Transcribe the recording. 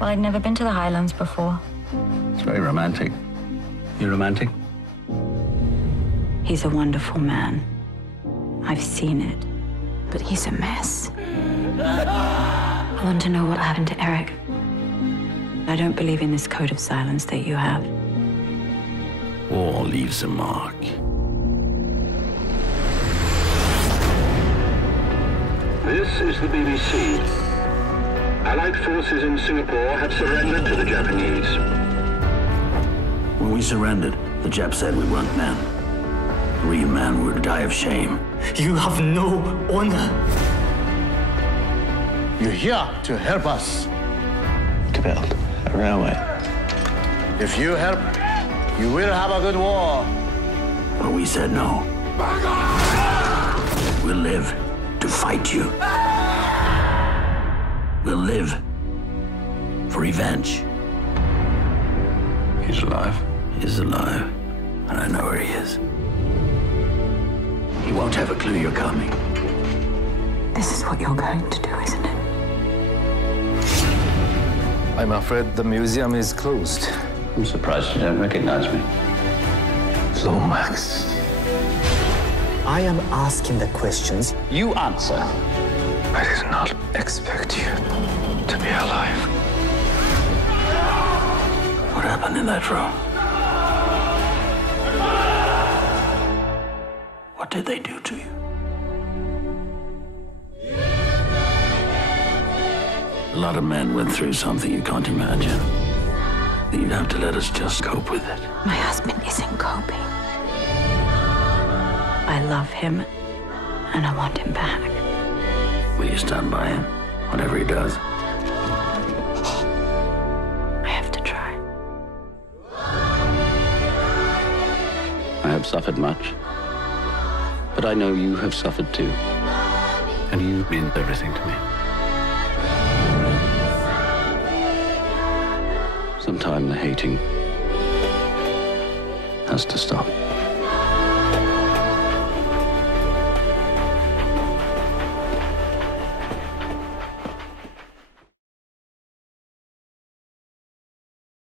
Well, I'd never been to the Highlands before. It's very romantic. You romantic? He's a wonderful man. I've seen it. But he's a mess. I want to know what happened to Eric. I don't believe in this code of silence that you have. War leaves a mark. This is the BBC. Allied forces in Singapore have surrendered to the Japanese. When we surrendered, the Jap said we weren't men. A real man would die of shame. You have no honor. You're here to help us. To build a railway. If you help, you will have a good war. But we said no. We'll live to fight you. We'll live for revenge. He's alive. He's alive. And I know where he is. He won't have a clue you're coming. This is what you're going to do, isn't it? I'm afraid the museum is closed. I'm surprised you don't recognize me. Lomax. I am asking the questions. You answer. I did not expect you to be alive. What happened in that room? What did they do to you? A lot of men went through something you can't imagine. You'd have to let us just cope with it. My husband isn't coping. I love him, and I want him back. Will you stand by him, whatever he does? I have to try. I have suffered much. But I know you have suffered too. And you mean everything to me. Sometime the hating has to stop.